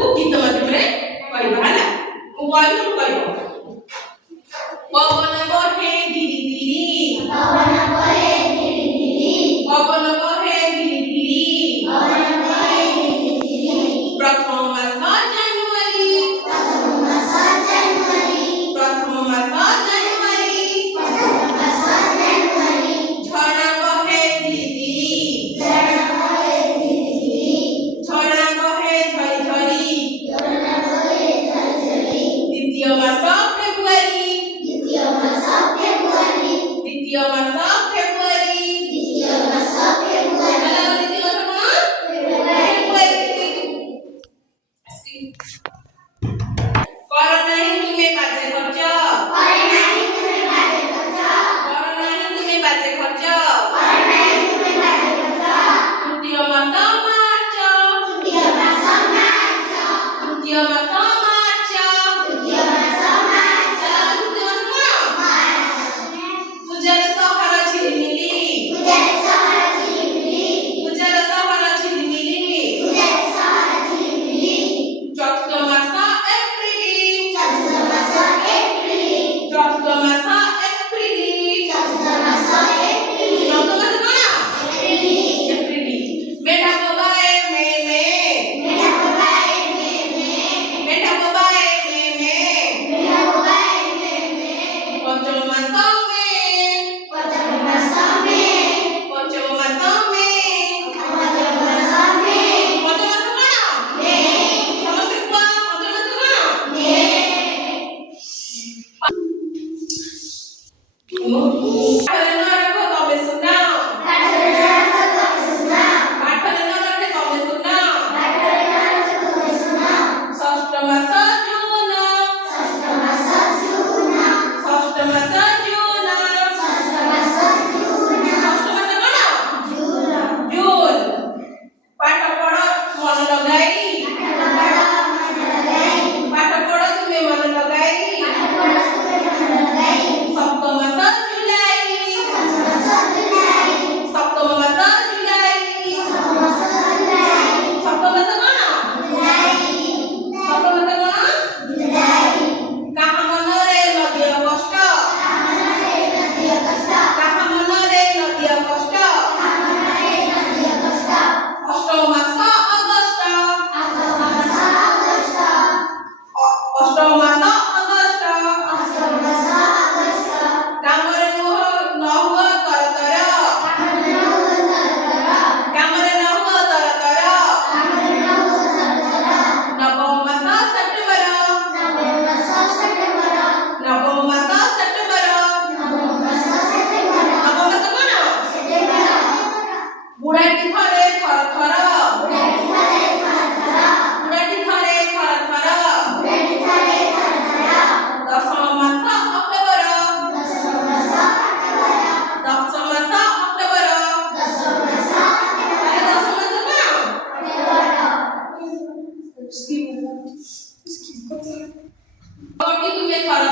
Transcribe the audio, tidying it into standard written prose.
को गीत माध्यम कहवा है कहू कहू पवन बहे धीरे धीरे पवन बहे धीरे धीरे पवन बहे धीरे धीरे पवन बहे धीरे धीरे प्रथम मास जनवरी प्रथम मास जनवरी प्रथम मास जनवरी प्रथम मास जनवरी झड़ा बहे धीरे धीरे झड़ा बहे धीरे धीरे झड़ा बहे झरी झरी झड़ा बहे झरी झरी द्वितीय मास फेब्रुआरी द्वितीय मास फेब्रुआरी द्वितीय मास फेब्रुआरी द्वितीय मास फेब्रुआरी मला द्वितीय मास कोण फेब्रुआरी कर नहीं तुम्हें बाजे खर्च कर नहीं तुम्हें बाजे खर्च कर नहीं तुम्हें बाजे खर्च कर नहीं तुम्हें बाजे खर्च तृतीय मास मार्च तृतीय मास मार्च तृतीय मास मार्च तृतीय मास मार्च तृतीय मास मार्च पूजार सहर झिलमिली पूजार सहर झिलमिली पूजार सहर झिलमिली पूजार सहर झिलमिली चतुर्थ मास एप्रिल चतुर्थ मास एप्रिल चतुर्थ मास एप्रिल चतुर्थ मास एप्रिल चतुर्थ मास कौन एप्रिल एप्रिल बेटा बाबाए में बेटा बाबाए में बेटा बाबाए में बेटा बाबाए में पंचम मास में पंचम मास में पंचम मास में पंचम मास में पंचम मास कौन में समस्त को पंचम मास कौन में पाठरे न रखो तबे सुना पाठरे न रखो तबे सुना पाठरे न रखे तबे सुना पाठरे न रखे तबे सुना षष्ठ मास जून षष्ठ मास जून षष्ठ मास जून षष्ठ मास जून षष्ठ मास कौन जून जून पाठ पढ़ो मन लगाई पाठ पढ़ो तुम्हें मन लगाई सप्तम मास जुलाई सप्तम मास जुलाई सप्तम मास कौन सप्तम मास कौन जुलाई कहाँ मन रे नदिया कष्ट कहाँ मन रे नदिया कष्ट अष्टम मास अगस्त अष्टम मास अगस्त कामरे न हुआ तरतर कामरे न हुआ तरतर नवम मास सेप्टेम्बर नवम मास सेप्टेम्बर नवम मास कौन बुढ़ाटी थरे थर थर बुढ़ाटी थरे थर थर दशम मास अक्टोबर दशम मास अक्टोबर दशम मास कौन उसकी तुम्हें थर